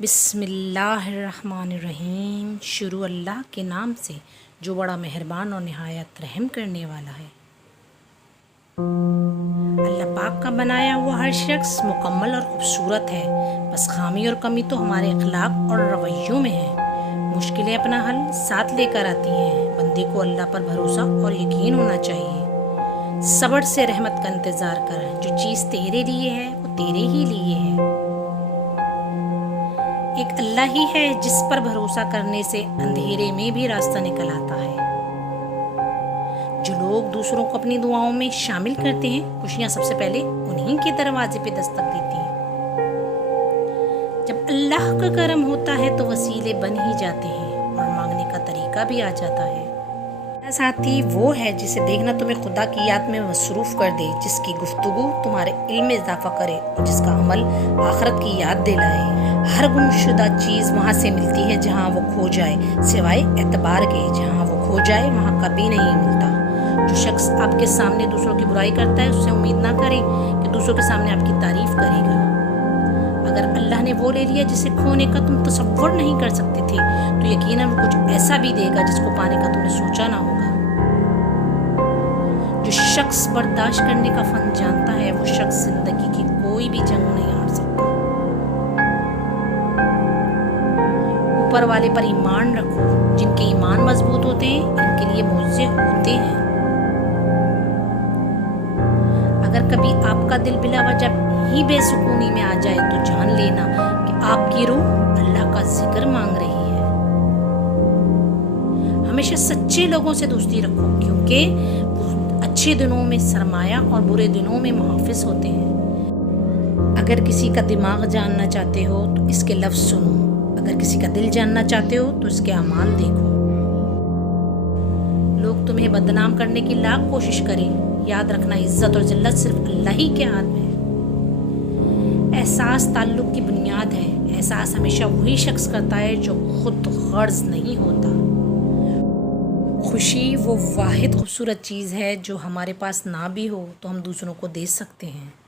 بسم اللہ الرحمن الرحیم۔ شروع اللہ کے نام سے جو بڑا مہربان اور نہایت رحم کرنے والا ہے۔ اللہ پاک کا بنایا ہوا ہر شخص مکمل اور خوبصورت ہے، بس خامی اور کمی تو ہمارے اخلاق اور رویوں میں ہے۔ مشکلیں اپنا حل ساتھ لے کر آتی ہیں، بندے کو اللہ پر بھروسہ اور یقین ہونا چاہیے۔ صبر سے رحمت کا انتظار کر، جو چیز تیرے لیے ہے وہ تیرے ہی لیے ہے۔ ایک اللہ ہی ہے جس پر بھروسہ کرنے سے اندھیرے میں بھی راستہ نکل آتا ہے۔ جو لوگ دوسروں کو اپنی دعاؤں میں شامل کرتے ہیں، خوشیاں سب سے پہلے انہی کے دروازے پہ دستک دیتی ہیں۔ جب اللہ کا کرم ہوتا ہے تو وسیلے بن ہی جاتے ہیں اور مانگنے کا طریقہ بھی آ جاتا ہے۔ ساتھی وہ ہے جسے دیکھنا تمہیں خدا کی یاد میں مصروف کر دے، جس کی گفتگو تمہارے علم میں اضافہ کرے اور جس کا عمل آخرت کی یاد دلائے۔ ہر گم شدہ چیز وہاں سے ملتی ہے جہاں وہ کھو جائے، سوائے اعتبار کے، جہاں وہ کھو جائے وہاں کبھی نہیں ملتا۔ جو شخص آپ کے سامنے دوسروں کی برائی کرتا ہے، اس سے امید نہ کریں کہ دوسروں کے سامنے آپ کی تعریف کرے گا۔ اگر اللہ نے وہ لے لیا جسے کھونے کا تم تصور نہیں کر سکتے تھے، تو یقیناً وہ کچھ ایسا بھی دے گا جس کو پانے کا تم نے سوچا نہ ہوگا۔ جو شخص برداشت کرنے کا فن جانتا ہے، وہ شخص زندگی کی کوئی بھی جنگ نہیں ہار سکتا۔ اوپر والے پر ایمان رکھو، جن کے ایمان مضبوط ہوتے ہیں ان کے لیے معجزے ہوتے ہیں۔ اگر کبھی آپ کا دل بلا وجہ ہی بے سکونی میں آ جائے تو جان لینا کہ آپ کی روح اللہ کا ذکر مانگ رہی ہے۔ ہمیشہ سچے لوگوں سے دوستی رکھو، کیونکہ وہ اچھے دنوں میں سرمایہ اور برے دنوں میں محافظ ہوتے ہیں۔ اگر کسی کا دماغ جاننا چاہتے ہو تو اس کے لفظ سنو، اگر کسی کا دل جاننا چاہتے ہو تو اس کے اعمال دیکھو۔ لوگ تمہیں بدنام کرنے کی لاکھ کوشش کریں، یاد رکھنا عزت اور ذلت صرف اللہ ہی کے ہاتھ میں ہے۔ احساس تعلق کی بنیاد ہے۔ احساس ہمیشہ وہی شخص کرتا ہے جو خود غرض نہیں ہوتا۔ خوشی وہ واحد خوبصورت چیز ہے جو ہمارے پاس نہ بھی ہو تو ہم دوسروں کو دے سکتے ہیں۔